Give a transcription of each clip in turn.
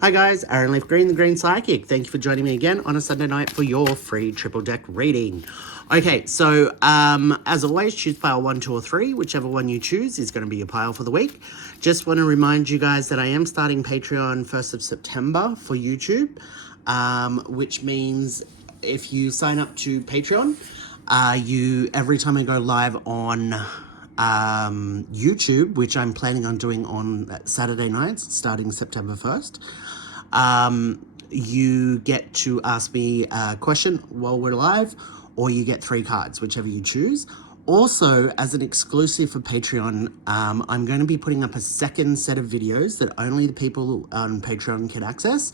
Hi guys, Aaron Leaf Green, the Green Psychic. Thank you for joining me again on a Sunday night for your free triple deck reading. Okay, so as always, choose pile 1, 2, or 3. Whichever one you choose is going to be your pile for the week. Just want to remind you guys that I am starting Patreon 1st of September for YouTube, which means if you sign up to Patreon, every time I go live on YouTube, which I'm planning on doing on Saturday nights starting September 1st, you get to ask me a question while we're live, or you get 3 cards, whichever you choose. Also, as an exclusive for Patreon, I'm going to be putting up a second set of videos that only the people on Patreon can access,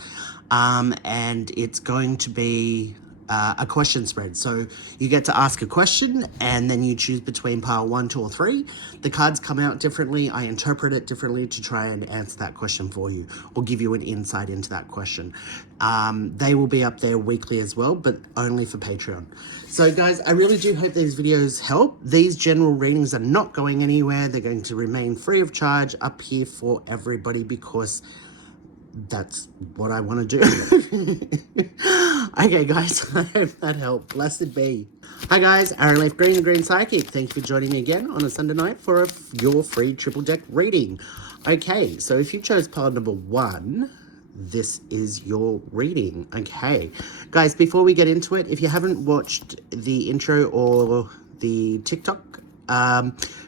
and it's going to be a question spread. So you get to ask a question and then you choose between pile 1, 2, or 3. The cards come out differently. I interpret it differently to try and answer that question for you or give you an insight into that question. They will be up there weekly as well, but only for Patreon. So guys, I really do hope these videos help. These general readings are not going anywhere. They're going to remain free of charge up here for everybody because that's what I want to do. Okay, guys, I hope that helped. Blessed be. Hi, guys. Aaron Leaf Green, the Green Psychic. Thank you for joining me again on a Sunday night for your free triple deck reading. Okay, so if you chose pile number 1, this is your reading. Okay, guys, before we get into it, if you haven't watched the intro or the TikTok,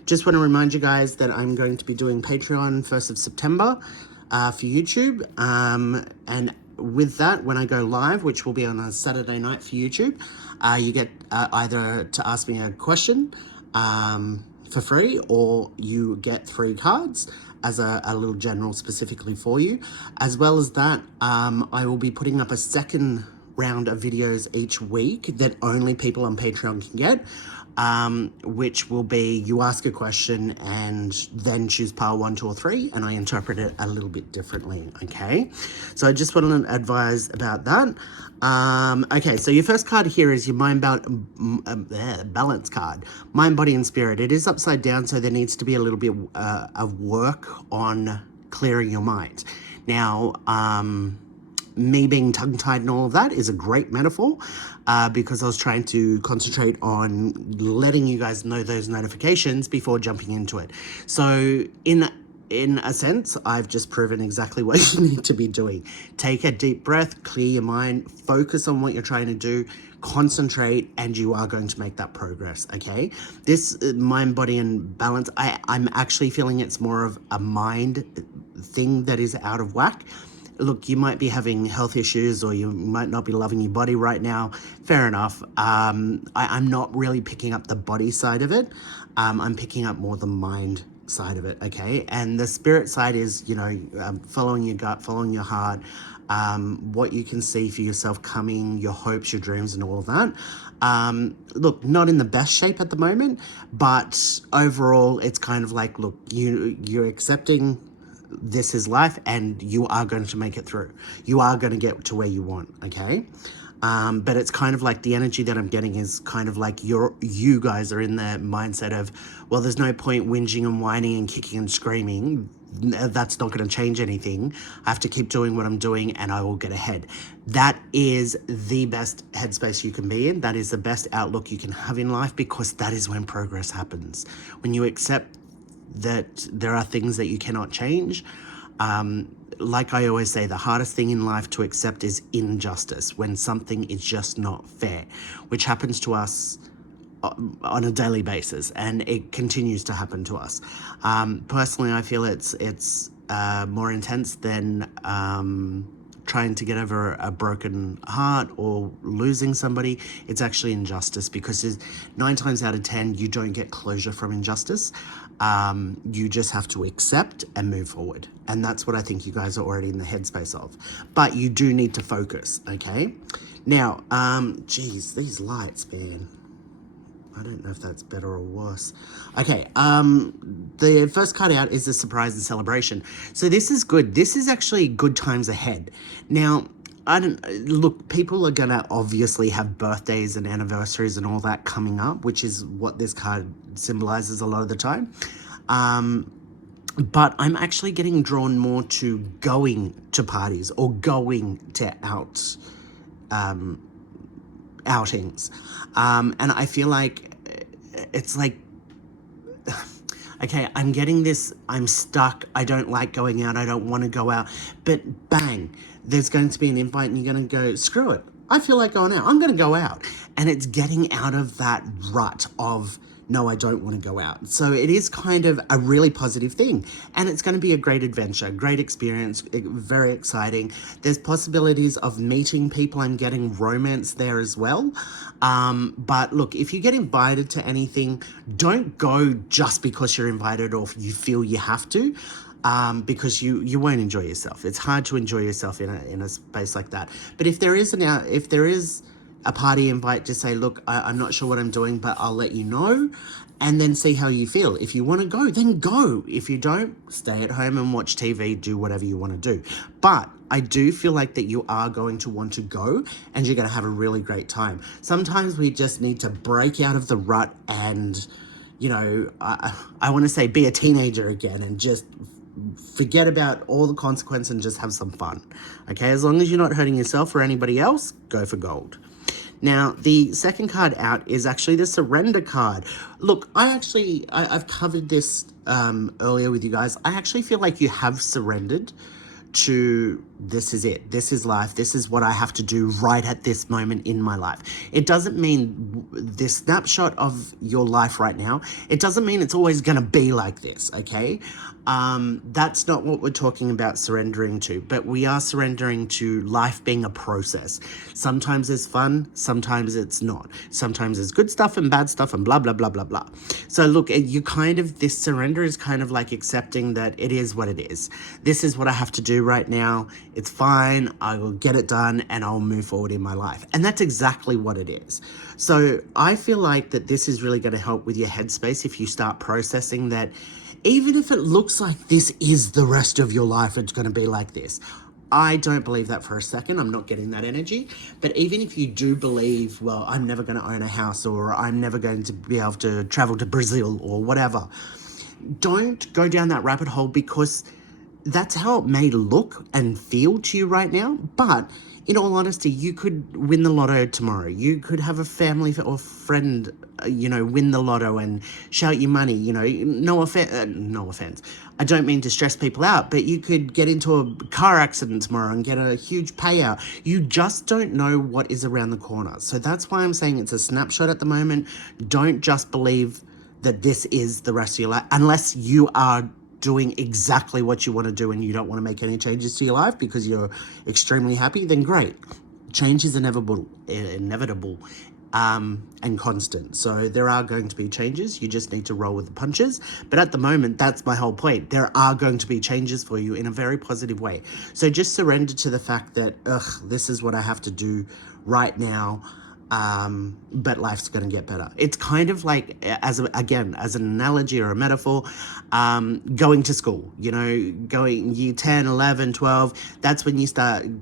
just want to remind you guys that I'm going to be doing Patreon 1st of September. For YouTube, and with that, when I go live, which will be on a Saturday night for YouTube, you get either to ask me a question for free, or you get 3 cards as a little general specifically for you. As well as that, I will be putting up a second round of videos each week that only people on Patreon can get, which will be you ask a question and then choose pile 1, 2, or 3, and I interpret it a little bit differently. Okay, so I just want to advise about that. Okay, so your first card here is your balance card, mind, body, and spirit. It is upside down, so there needs to be a little bit of work on clearing your mind. Now, me being tongue-tied and all of that is a great metaphor, because I was trying to concentrate on letting you guys know those notifications before jumping into it. So in a sense, I've just proven exactly what you need to be doing. Take a deep breath, clear your mind, focus on what you're trying to do, concentrate, and you are going to make that progress. Okay, this mind, body, and balance, I'm actually feeling it's more of a mind thing that is out of whack. Look, you might be having health issues, or you might not be loving your body right now. Fair enough. I'm not really picking up the body side of it. I'm picking up more the mind side of it, okay? And the spirit side is, following your gut, following your heart, what you can see for yourself coming, your hopes, your dreams, and all of that. Look, not in the best shape at the moment, but overall, it's kind of like, look, you're accepting this is life, and you are going to make it through. You are going to get to where you want, okay? But it's kind of like the energy that I'm getting is kind of like you guys are in the mindset of, well, there's no point whinging and whining and kicking and screaming. That's not going to change anything. I have to keep doing what I'm doing and I will get ahead. That is the best headspace you can be in. That is the best outlook you can have in life, because that is when progress happens. When you accept that there are things that you cannot change. Like I always say, the hardest thing in life to accept is injustice, when something is just not fair, which happens to us on a daily basis, and it continues to happen to us. Personally, I feel it's more intense than trying to get over a broken heart or losing somebody. It's actually injustice, because 9 times out of 10 you don't get closure from injustice. You just have to accept and move forward, and that's what I think you guys are already in the headspace of. But you do need to focus, okay? Now, geez, these lights, man, I don't know if that's better or worse. Okay, the first card out is a surprise and celebration. So this is good. This is actually good times ahead. Now, look, people are gonna obviously have birthdays and anniversaries and all that coming up, which is what this card symbolizes a lot of the time. but I'm actually getting drawn more to going to parties or going to outings. And I feel like it's like, okay, I'm getting this, I'm stuck, I don't like going out, I don't want to go out, but bang, there's going to be an invite and you're going to go, screw it, I feel like going out, I'm going to go out. And it's getting out of that rut of, no, I don't want to go out. So it is kind of a really positive thing. And it's going to be a great adventure, great experience, very exciting. There's possibilities of meeting people. I'm getting romance there as well. But look, if you get invited to anything, don't go just because you're invited or you feel you have to. Because you won't enjoy yourself. It's hard to enjoy yourself in a space like that. But if there is a party invite, just say, look, I'm not sure what I'm doing, but I'll let you know, and then see how you feel. If you want to go, then go. If you don't, stay at home and watch TV, do whatever you want to do. But I do feel like that you are going to want to go and you're going to have a really great time. Sometimes we just need to break out of the rut and, I want to say be a teenager again and just forget about all the consequence and just have some fun. Okay, as long as you're not hurting yourself or anybody else, go for gold. Now, the second card out is actually the surrender card. Look, I've covered this earlier with you guys. I actually feel like you have surrendered to this is it, this is life, this is what I have to do right at this moment in my life. It doesn't mean this snapshot of your life right now, it doesn't mean it's always going to be like this, okay? That's not what we're talking about surrendering to, but we are surrendering to life being a process. Sometimes it's fun, sometimes it's not. Sometimes there's good stuff and bad stuff and blah, blah, blah, blah, blah. So look, this surrender is kind of like accepting that it is what it is. This is what I have to do right now. It's fine. I will get it done and I'll move forward in my life. And that's exactly what it is. So I feel like that this is really going to help with your headspace if you start processing that even if it looks like this is the rest of your life, it's going to be like this. I don't believe that for a second. I'm not getting that energy. But even if you do believe, well, I'm never going to own a house or I'm never going to be able to travel to Brazil or whatever, don't go down that rabbit hole because that's how it may look and feel to you right now. But in all honesty, you could win the lotto tomorrow. You could have a family or friend, win the lotto and shout you money. No offense. I don't mean to stress people out, but you could get into a car accident tomorrow and get a huge payout. You just don't know what is around the corner. So that's why I'm saying it's a snapshot at the moment. Don't just believe that this is the rest of your life, unless you are doing exactly what you want to do and you don't want to make any changes to your life because you're extremely happy, then great. Change is inevitable and constant. So there are going to be changes. You just need to roll with the punches. But at the moment, that's my whole point. There are going to be changes for you in a very positive way. So just surrender to the fact that, this is what I have to do right now. But life's going to get better. It's kind of like, as an analogy or a metaphor, going to school, going year 10, 11, 12, that's when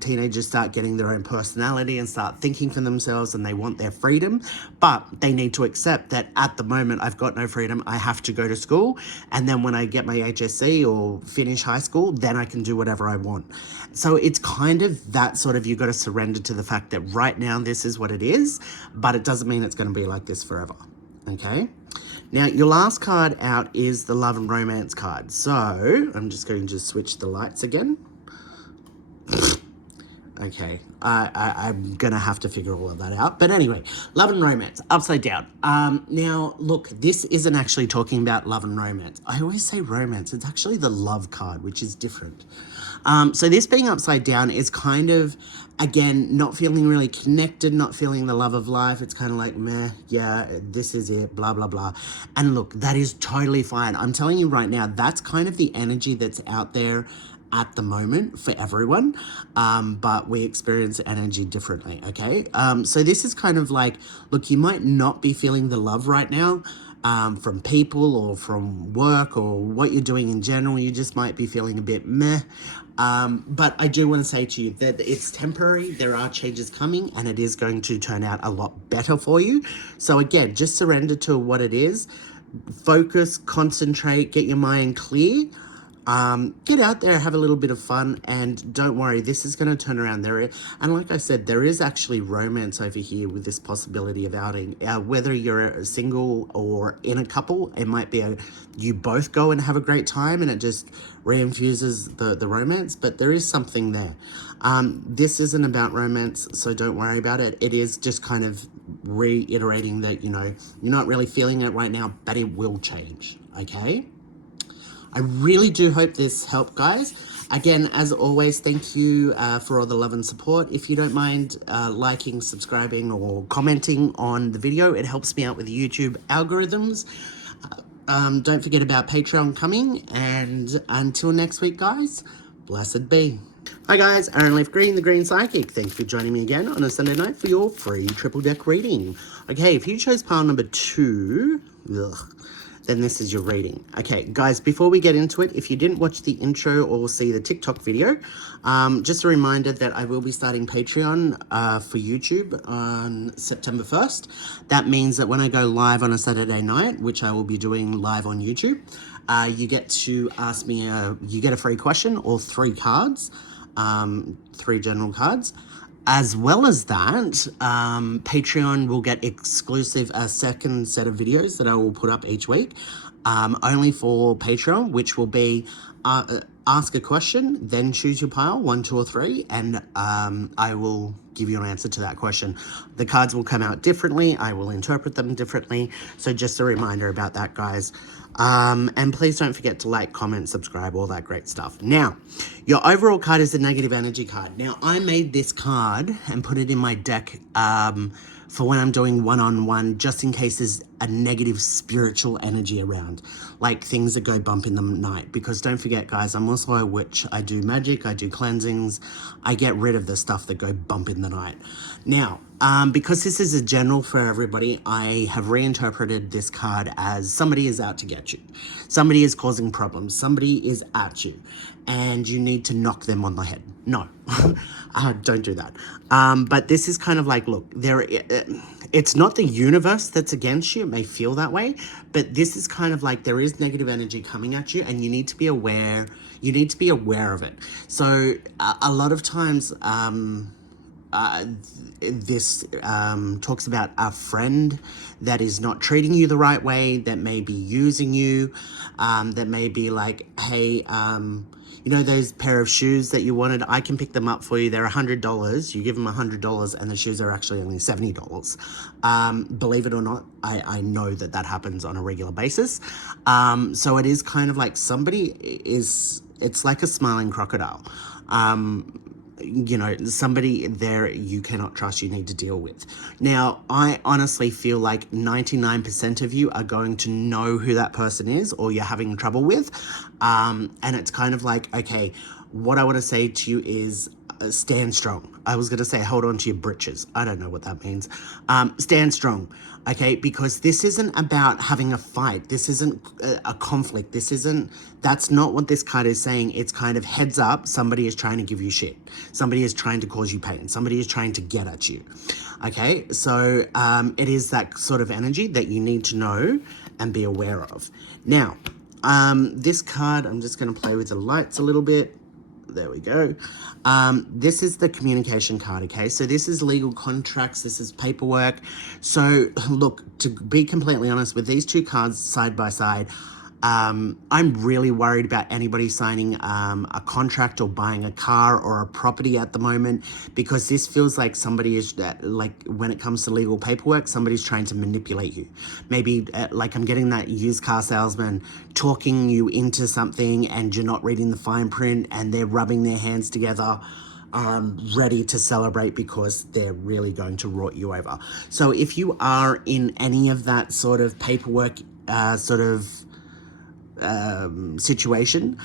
teenagers start getting their own personality and start thinking for themselves and they want their freedom, but they need to accept that at the moment I've got no freedom, I have to go to school, and then when I get my HSC or finish high school, then I can do whatever I want. So it's kind of that sort of, you got to surrender to the fact that right now this is what it is, but it doesn't mean it's going to be like this forever. Okay? Now, your last card out is the love and romance card. So I'm just going to switch the lights again. Okay, I'm going to have to figure all of that out. But anyway, love and romance, upside down. Now, look, this isn't actually talking about love and romance. I always say romance. It's actually the love card, which is different. So this being upside down is kind of, again, not feeling really connected, not feeling the love of life. It's kind of like, meh, yeah, this is it, blah, blah, blah. And look, that is totally fine. I'm telling you right now, that's kind of the energy that's out there at the moment for everyone, but we experience energy differently, okay? So this is kind of like, look, you might not be feeling the love right now, from people or from work or what you're doing in general. You just might be feeling a bit meh. But I do want to say to you that it's temporary. There are changes coming and it is going to turn out a lot better for you. So again, just surrender to what it is. Focus, concentrate, get your mind clear. Get out there, have a little bit of fun, and don't worry, this is going to turn around. And like I said, there is actually romance over here with this possibility of outing. Whether you're a single or in a couple, it might be you both go and have a great time, and it just reinfuses the romance. But there is something there. This isn't about romance, so don't worry about it. It is just kind of reiterating that you're not really feeling it right now, but it will change. Okay. I really do hope this helped, guys. Again, as always, thank you for all the love and support. If you don't mind liking, subscribing, or commenting on the video, it helps me out with the YouTube algorithms. Don't forget about Patreon coming, and until next week, guys, blessed be. Hi guys, Aaron Leaf Green, the Green Psychic. Thank you for joining me again on a Sunday night for your free triple deck reading. Okay, if you chose pile number 2, then this is your reading. Okay, guys, before we get into it, if you didn't watch the intro or see the TikTok video, just a reminder that I will be starting Patreon for YouTube on September 1st. That means that when I go live on a Saturday night, which I will be doing live on YouTube, you get to ask me, you get a free question or 3 cards, 3 general cards. As well as that, Patreon will get exclusive a second set of videos that I will put up each week, only for Patreon, which will be ask a question, then choose your pile, 1, 2, or 3, and I will give you an answer to that question. The cards will come out differently. I will interpret them differently. So just a reminder about that, guys. And please don't forget to like, comment, subscribe, all that great stuff. Now, your overall card is the negative energy card. Now, I made this card and put it in my deck for when I'm doing one-on-one, just in case there's a negative spiritual energy around, like things that go bump in the night. Because don't forget, guys, I'm also a witch. I do magic, I do cleansings, I get rid of the stuff that go bump in the night. Now, because this is a general for everybody, I have reinterpreted this card as somebody is out to get you. Somebody is causing problems. Somebody is at you, and you need to knock them on the head. No, don't do that. But this is kind of like, look, it's not the universe that's against you. It may feel that way, but this is kind of like there is negative energy coming at you, and you need to be aware. You need to be aware of it. So a lot of times, this talks about a friend that is not treating you the right way, that may be using you, that may be like, hey, you know those pair of shoes that you wanted? I can pick them up for you. They're $100. You give them $100 and the shoes are actually only $70. Believe it or not, I know that happens on a regular basis. So it is kind of like it's like a smiling crocodile. Somebody there you cannot trust, you need to deal with. Now, I honestly feel like 99% of you are going to know who that person is or you're having trouble with. And it's kind of like, okay, what I want to say to you is stand strong. I was going to say hold on to your britches. I don't know what that means. Stand strong, okay? Because this isn't about having a fight. This isn't a conflict. That's not what this card is saying. It's kind of heads up. Somebody is trying to give you shit. Somebody is trying to cause you pain. Somebody is trying to get at you, okay? So it is that sort of energy that you need to know and be aware of. Now, this card, I'm just going to play with the lights a little bit. There we go. This is the communication card, okay? So this is legal contracts, this is paperwork. So look, to be completely honest, with these 2 cards side by side, I'm really worried about anybody signing a contract or buying a car or a property at the moment, because this feels like somebody is, like when it comes to legal paperwork, somebody's trying to manipulate you. Maybe like I'm getting that used car salesman talking you into something and you're not reading the fine print and they're rubbing their hands together, ready to celebrate because they're really going to rot you over. So if you are in any of that sort of paperwork situation,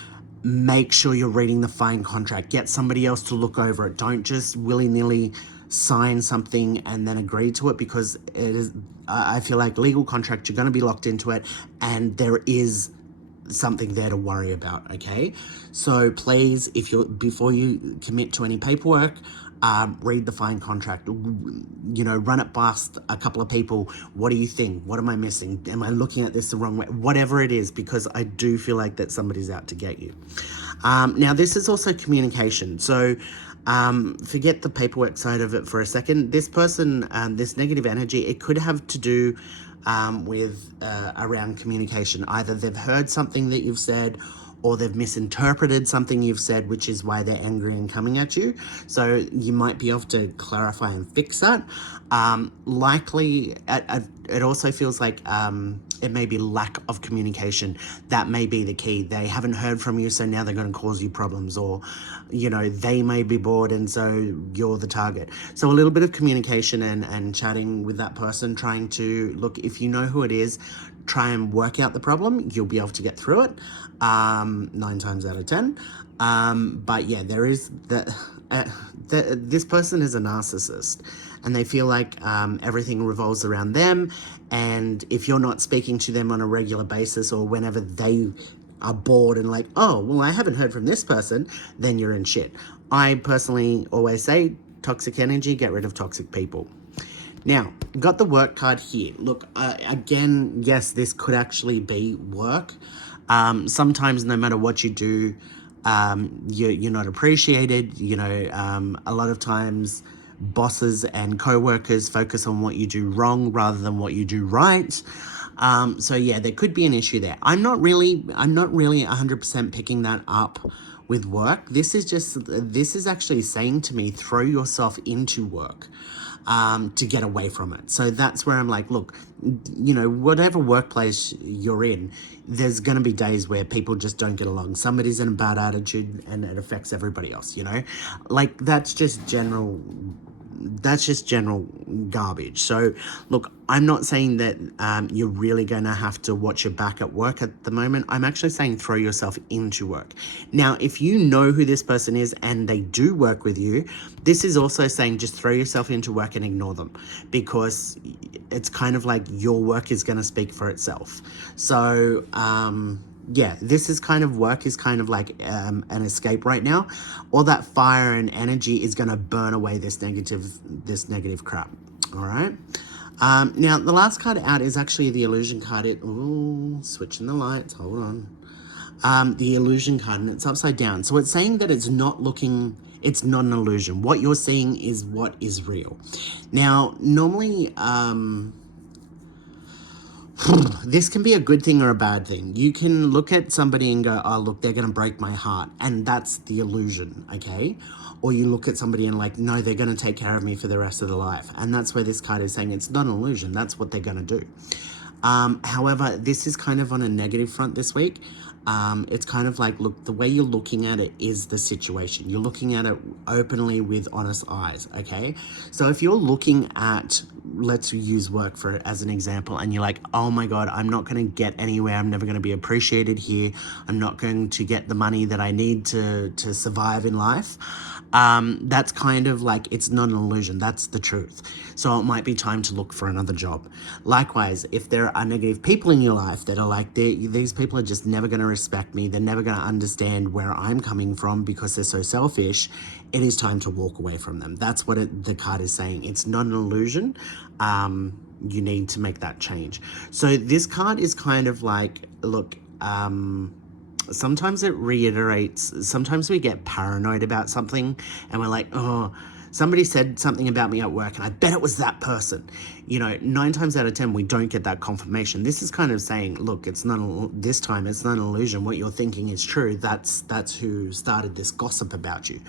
make sure you're reading the fine contract. Get somebody else to look over it. Don't just willy-nilly sign something and then agree to it, because it is, I feel like legal contract, you're going to be locked into it, and there is something there to worry about, okay? So please, before you commit to any paperwork, read the fine contract, run it past a couple of people. What do you think? What am I missing? Am I looking at this the wrong way? Whatever it is, because I do feel like that somebody's out to get you. Now, this is also communication. So forget the paperwork side of it for a second. This person, this negative energy, it could have to do with around communication. Either they've heard something that you've said, or they've misinterpreted something you've said, which is why they're angry and coming at you. So you might be able to clarify and fix that. Likely, it also feels like it may be lack of communication. That may be the key. They haven't heard from you, so now they're going to cause you problems, or, they may be bored and so you're the target. So a little bit of communication and chatting with that person, trying to look, if you know who it is, try and work out the problem. You'll be able to get through it 9 times out of 10. But yeah, there is this person is a narcissist, and they feel like everything revolves around them. And if you're not speaking to them on a regular basis, or whenever they are bored and like, oh, well, I haven't heard from this person, then you're in shit. I personally always say toxic energy, get rid of toxic people. Now, got the work card here. Look, again, yes, this could actually be work. Sometimes no matter what you do, you're not appreciated. A lot of times bosses and co-workers focus on what you do wrong rather than what you do right. So yeah, there could be an issue there. I'm not really 100% picking that up with work. This is actually saying to me, throw yourself into work. To get away from it. So that's where I'm like, look, whatever workplace you're in, there's going to be days where people just don't get along. Somebody's in a bad attitude and it affects everybody else, Like, that's just general garbage. So look, I'm not saying that you're really going to have to watch your back at work at the moment. I'm actually saying throw yourself into work. Now, if you know who this person is and they do work with you, this is also saying just throw yourself into work and ignore them, because it's kind of like your work is going to speak for itself. So yeah, this is kind of work is kind of like an escape right now. All that fire and energy is going to burn away this negative crap. All right. Now, the last card out is actually the illusion card. Switching the lights. Hold on. The illusion card, and it's upside down. So it's saying that it's not an illusion. What you're seeing is what is real. Now, normally, this can be a good thing or a bad thing. You can look at somebody and go, oh, look, they're going to break my heart. And that's the illusion, okay? Or you look at somebody and like, no, they're going to take care of me for the rest of their life. And that's where this card is saying it's not an illusion. That's what they're going to do. However, this is kind of on a negative front this week. It's kind of like, look, the way you're looking at it is the situation. You're looking at it openly with honest eyes, okay? So if you're looking at, let's use work for it as an example, and you're like, oh my God, I'm not going to get anywhere. I'm never going to be appreciated here. I'm not going to get the money that I need to survive in life. That's kind of like, it's not an illusion. That's the truth. So it might be time to look for another job. Likewise, if there are negative people in your life that are like, these people are just never going to respect me, they're never going to understand where I'm coming from because they're so selfish, it is time to walk away from them. That's what the card is saying. It's not an illusion. You need to make that change. So this card is kind of like, look, sometimes it reiterates, sometimes we get paranoid about something and we're like, oh, somebody said something about me at work and I bet it was that person. 9 times out of 10, we don't get that confirmation. This is kind of saying, look, this time it's not an illusion. What you're thinking is true. That's who started this gossip about you.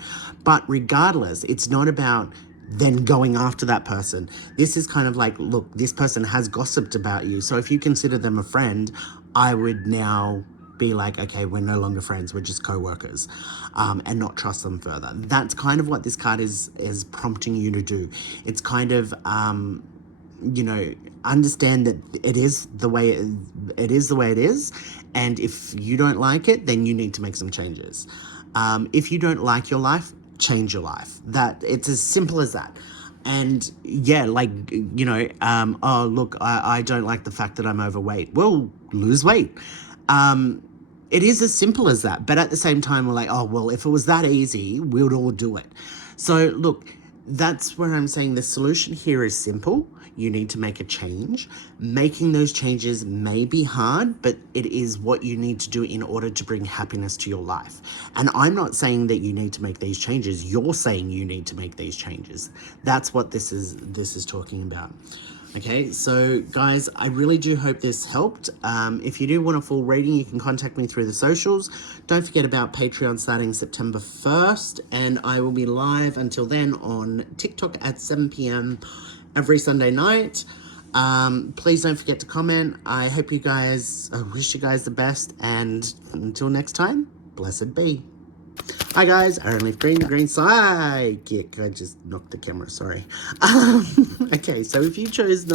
But regardless, it's not about then going after that person. This is kind of like, look, this person has gossiped about you. So if you consider them a friend, I would now be like, okay, we're no longer friends, we're just co-workers, and not trust them further. That's kind of what this card is prompting you to do. It's kind of, understand that it is the way it is, and if you don't like it, then you need to make some changes. If you don't like your life, change your life. That it's as simple as that. And yeah, like, oh, look, I don't like the fact that I'm overweight. Well, lose weight. it is as simple as that. But at the same time, we're like, oh, well, if it was that easy, we'd all do it. So look, that's where I'm saying the solution here is simple. You need to make a change. Making those changes may be hard, but it is what you need to do in order to bring happiness to your life. And I'm not saying that you need to make these changes. You're saying you need to make these changes. That's what this is talking about. Okay, so guys, I really do hope this helped. If you do want a full reading, you can contact me through the socials. Don't forget about Patreon starting September 1st, and I will be live until then on TikTok at 7 p.m. every Sunday night. Please don't forget to comment. I wish you guys the best, and until next time, blessed be. Hi guys, Aaron Leaf Green, the green sidekick. I just knocked the camera, sorry. Okay, so if you chose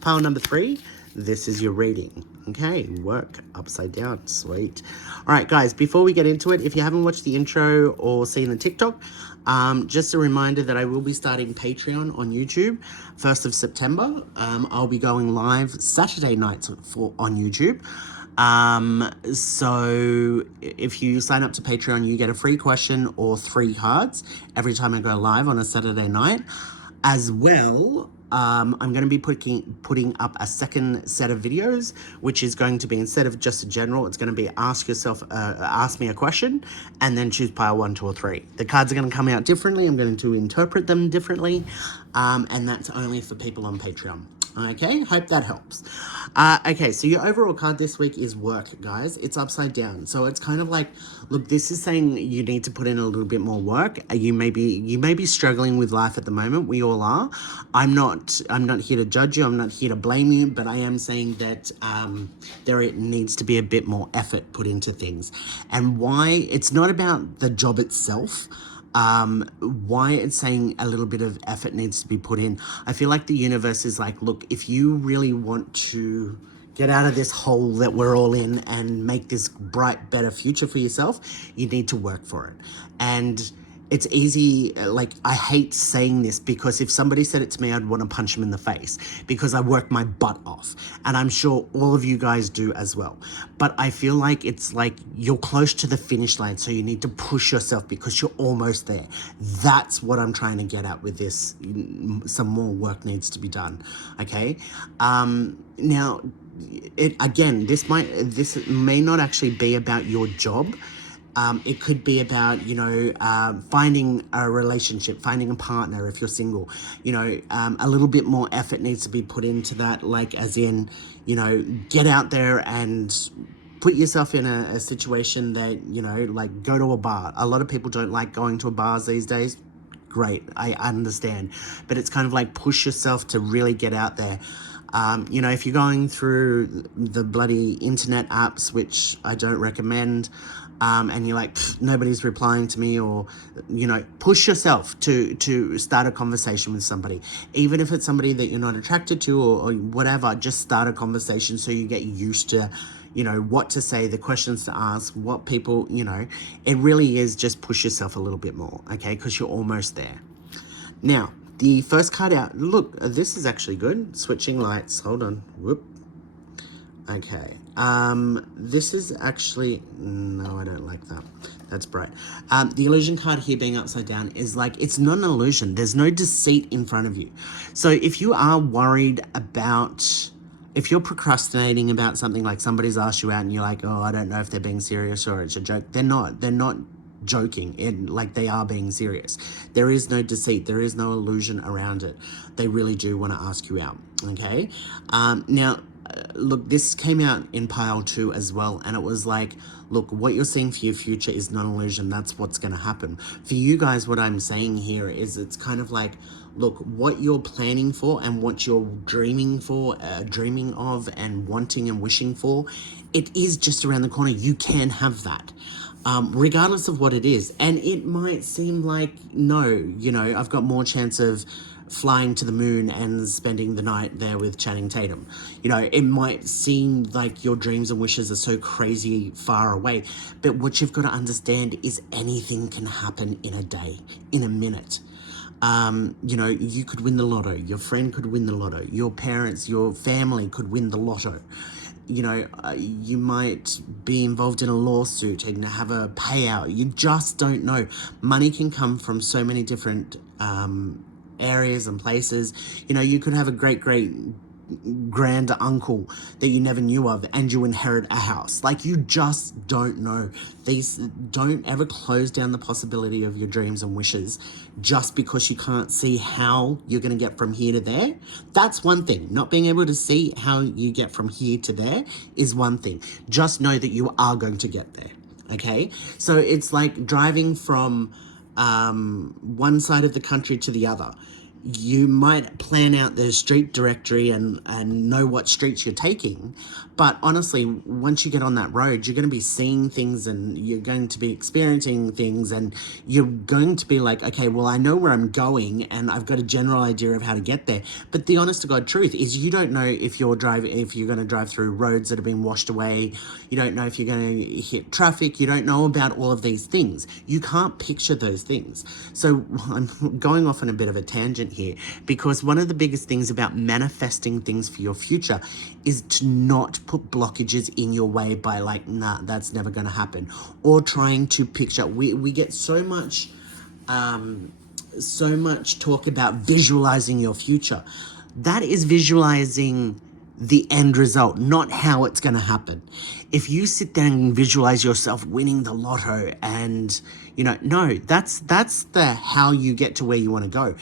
pile number 3, this is your reading. Okay, work upside down, sweet. All right, guys, before we get into it, if you haven't watched the intro or seen the TikTok, just a reminder that I will be starting Patreon on YouTube 1st of September. I'll be going live Saturday nights on YouTube. So if you sign up to Patreon, you get a free question or 3 cards every time I go live on a Saturday night. As well, I'm going to be putting up a second set of videos, which is going to be, instead of just a general, it's going to be ask me a question, and then choose pile 1, 2, or 3. The cards are going to come out differently. I'm going to interpret them differently, and that's only for people on Patreon. Okay, hope that helps. Okay, so your overall card this week is work, guys. It's upside down. So it's kind of like, look, this is saying you need to put in a little bit more work. You may be struggling with life at the moment. We all are. I'm not here to judge you. I'm not here to blame you, but I am saying that there needs to be a bit more effort put into things. And why? It's not about the job itself. Why it's saying a little bit of effort needs to be put in. I feel like the universe is like, look, if you really want to get out of this hole that we're all in and make this bright, better future for yourself, you need to work for it. And it's easy, like, I hate saying this because if somebody said it to me, I'd want to punch them in the face because I work my butt off. And I'm sure all of you guys do as well. But I feel like it's like you're close to the finish line, so you need to push yourself because you're almost there. That's what I'm trying to get at with this. Some more work needs to be done, okay? Now, this may not actually be about your job. It could be about, finding a relationship, finding a partner if you're single. A little bit more effort needs to be put into that, like as in, get out there and put yourself in a situation that, like go to a bar. A lot of people don't like going to bars these days. Great, I understand. But it's kind of like push yourself to really get out there. If you're going through the bloody internet apps, which I don't recommend, and you're like, nobody's replying to me, or, push yourself to start a conversation with somebody. Even if it's somebody that you're not attracted to or whatever, just start a conversation so you get used to, what to say, the questions to ask, what people, it really is just push yourself a little bit more, okay, because you're almost there. Now, the first card out, look, this is actually good. Switching lights, hold on, whoop. Okay, this is actually, no, I don't like that. That's bright. The illusion card here being upside down is like, it's not an illusion. There's no deceit in front of you. So if you are worried about, if you're procrastinating about something, like somebody's asked you out and you're like, oh, I don't know if they're being serious or it's a joke. They're not joking, like they are being serious. There is no deceit, there is no illusion around it. They really do want to ask you out, okay? Now, look, this came out in pile 2 as well, and it was like, look, what you're seeing for your future is not an illusion. That's what's going to happen. For you guys, what I'm saying here is it's kind of like, look, what you're planning for and what you're dreaming of and wanting and wishing for, it is just around the corner. You can have that. Regardless of what it is. And it might seem like, no, I've got more chance of flying to the moon and spending the night there with Channing Tatum. It might seem like your dreams and wishes are so crazy far away, but what you've got to understand is anything can happen in a day, in a minute. You could win the lotto, your friend could win the lotto, your parents, your family could win the lotto. you might be involved in a lawsuit and have a payout. You just don't know. Money can come from so many different areas and places. You could have a great grand uncle that you never knew of and you inherit a house. Like, you just don't know. Don't ever close down the possibility of your dreams and wishes just because you can't see how you're going to get from here to there. That's one thing. Not being able to see how you get from here to there is one thing. Just know that you are going to get there. Okay, so it's like driving from one side of the country to the other. You might plan out the street directory and know what streets you're taking, but honestly, once you get on that road, you're going to be seeing things and you're going to be experiencing things, and you're going to be like, okay, well, I know where I'm going and I've got a general idea of how to get there. But the honest to God truth is, you don't know if you're going to drive through roads that have been washed away. You don't know if you're going to hit traffic. You don't know about all of these things. You can't picture those things. So I'm going off on a bit of a tangent here, because one of the biggest things about manifesting things for your future is to not put blockages in your way by like, nah, that's never going to happen, or trying to picture. We get so much talk about visualizing your future. That is visualizing the end result, not how it's going to happen. If you sit there and visualize yourself winning the lotto and, no, that's the how you get to where you want to go.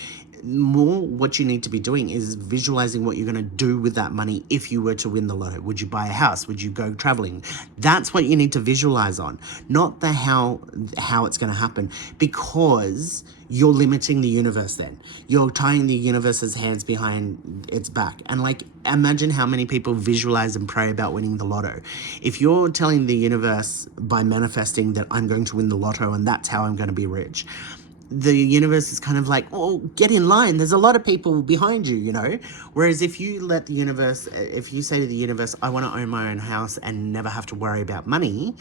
More, what you need to be doing is visualizing what you're going to do with that money if you were to win the lotto. Would you buy a house? Would you go traveling? That's what you need to visualize on, not the how it's going to happen, because you're limiting the universe then. You're tying the universe's hands behind its back. And like, imagine how many people visualize and pray about winning the lotto. If you're telling the universe by manifesting that I'm going to win the lotto and that's how I'm going to be rich, the universe is kind of like, oh, get in line. There's a lot of people behind you, Whereas if you let the universe, if you say to the universe, I want to own my own house and never have to worry about money,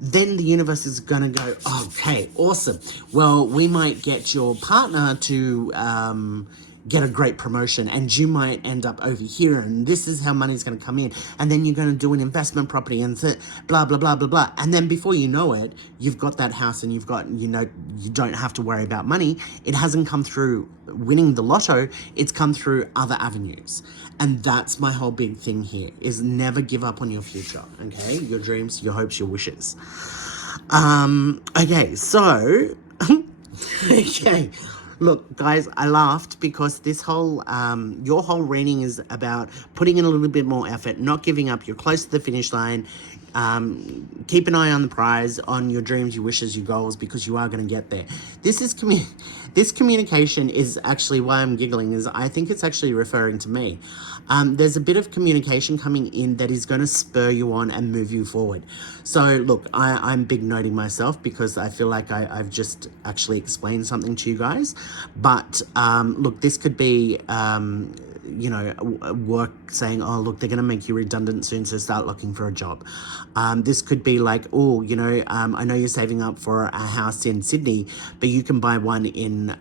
then the universe is going to go, okay, awesome. Well, we might get your partner to get a great promotion, and you might end up over here, and this is how money's going to come in, and then you're going to do an investment property and blah blah blah blah blah, and then before you know it, you've got that house and you've got, you don't have to worry about money. It hasn't come through winning the lotto, it's come through other avenues. And that's my whole big thing here, is never give up on your future. Okay, your dreams, your hopes, your wishes. Okay, so okay, look, guys, I laughed because this whole, your whole reading is about putting in a little bit more effort, not giving up. You're close to the finish line. Keep an eye on the prize, on your dreams, your wishes, your goals, because you are going to get there. This communication is actually why I'm giggling, is I think it's actually referring to me. There's a bit of communication coming in that is going to spur you on and move you forward. So look, I'm big noting myself because I feel like I've just actually explained something to you guys. But look, this could be work saying, oh, look, they're going to make you redundant soon, so start looking for a job. This could be like, oh, I know you're saving up for a house in Sydney, but you can buy one in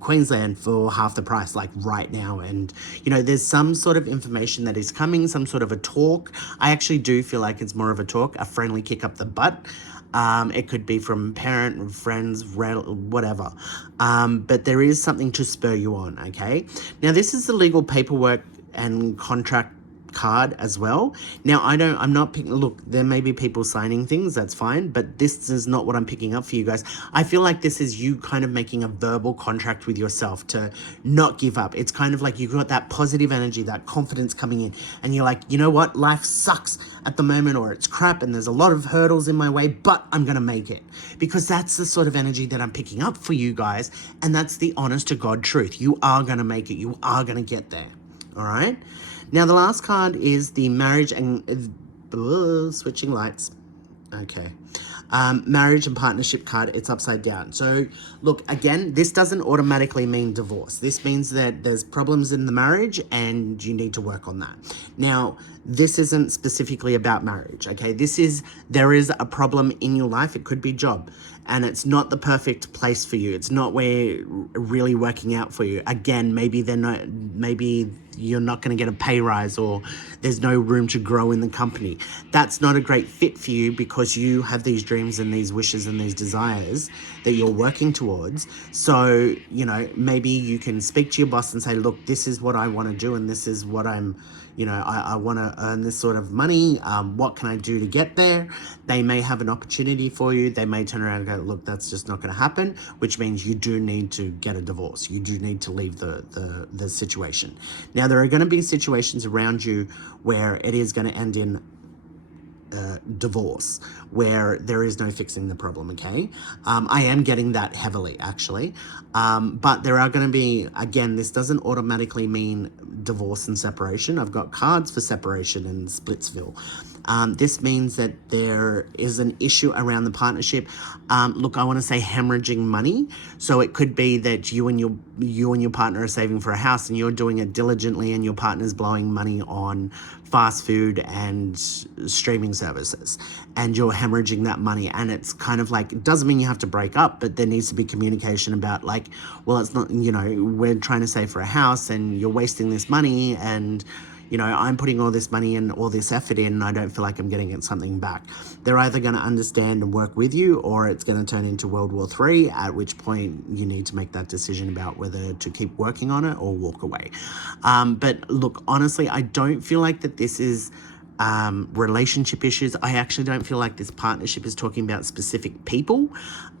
Queensland for half the price, like right now. And, there's some sort of information that is coming, some sort of a talk. I actually do feel like it's more of a talk, a friendly kick up the butt. It could be from parent, friends, whatever. But there is something to spur you on, okay? Now, this is the legal paperwork and contract card as well. Now, I'm not picking, look, there may be people signing things, that's fine, but this is not what I'm picking up for you guys. I feel like this is you kind of making a verbal contract with yourself to not give up. It's kind of like you've got that positive energy, that confidence coming in, and you're like, you know what, life sucks at the moment, or it's crap and there's a lot of hurdles in my way, but I'm gonna make it. Because that's the sort of energy that I'm picking up for you guys, and that's the honest to God truth. You are gonna make it, you are gonna get there. All right. Now, the last card is the marriage and switching lights. Okay. Marriage and partnership card. It's upside down. So look, again, this doesn't automatically mean divorce. This means that there's problems in the marriage and you need to work on that. Now, this isn't specifically about marriage. Okay. There is a problem in your life. It could be job. and it's not the perfect place for you. It's not where really working out for you. Again, maybe you're not going to get a pay rise, or there's no room to grow in the company. That's not a great fit for you because you have these dreams and these wishes and these desires that you're working towards. So, maybe you can speak to your boss and say, look, this is what I want to do, and this is what I want to earn this sort of money. What can I do to get there? They may have an opportunity for you. They may turn around and go, look, that's just not going to happen, which means you do need to get a divorce. You do need to leave the situation. Now, there are going to be situations around you where it is going to end in divorce, where there is no fixing the problem, okay? I am getting that heavily, actually. But there are going to be, again, this doesn't automatically mean divorce and separation. I've got cards for separation in Splitsville. This means that there is an issue around the partnership. Look, I want to say hemorrhaging money. So it could be that you and your partner are saving for a house, and you're doing it diligently, and your partner's blowing money on fast food and streaming services, and you're hemorrhaging that money. And it's kind of like, it doesn't mean you have to break up, but there needs to be communication about, like, well, it's not, we're trying to save for a house and you're wasting this money, and I'm putting all this money and all this effort in, and I don't feel like I'm getting something back. They're either going to understand and work with you, or it's going to turn into World War III, at which point you need to make that decision about whether to keep working on it or walk away. But look, honestly, I don't feel like that this is relationship issues. I actually don't feel like this partnership is talking about specific people.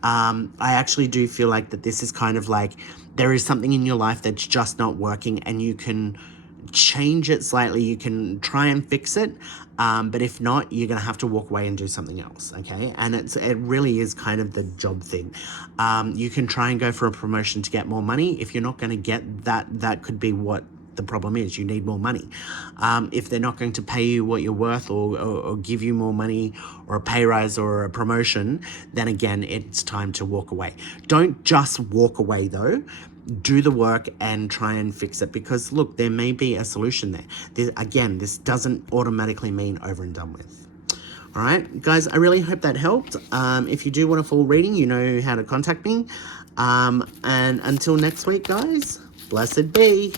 I actually do feel like that this is kind of like, there is something in your life that's just not working, and you can change it slightly. You can try and fix it, but if not, you're gonna have to walk away and do something else, okay? And it really is kind of the job thing. You can try and go for a promotion to get more money. If you're not going to get that, that could be what the problem is. You need more money. If they're not going to pay you what you're worth, or give you more money, or a pay rise, or a promotion, then again, it's time to walk away. Don't just walk away though. Do the work and try and fix it, because look, there may be a solution there. Again, this doesn't automatically mean over and done with. All right, guys, I really hope that helped. If you do want a full reading, you know how to contact me. And until next week, guys, blessed be.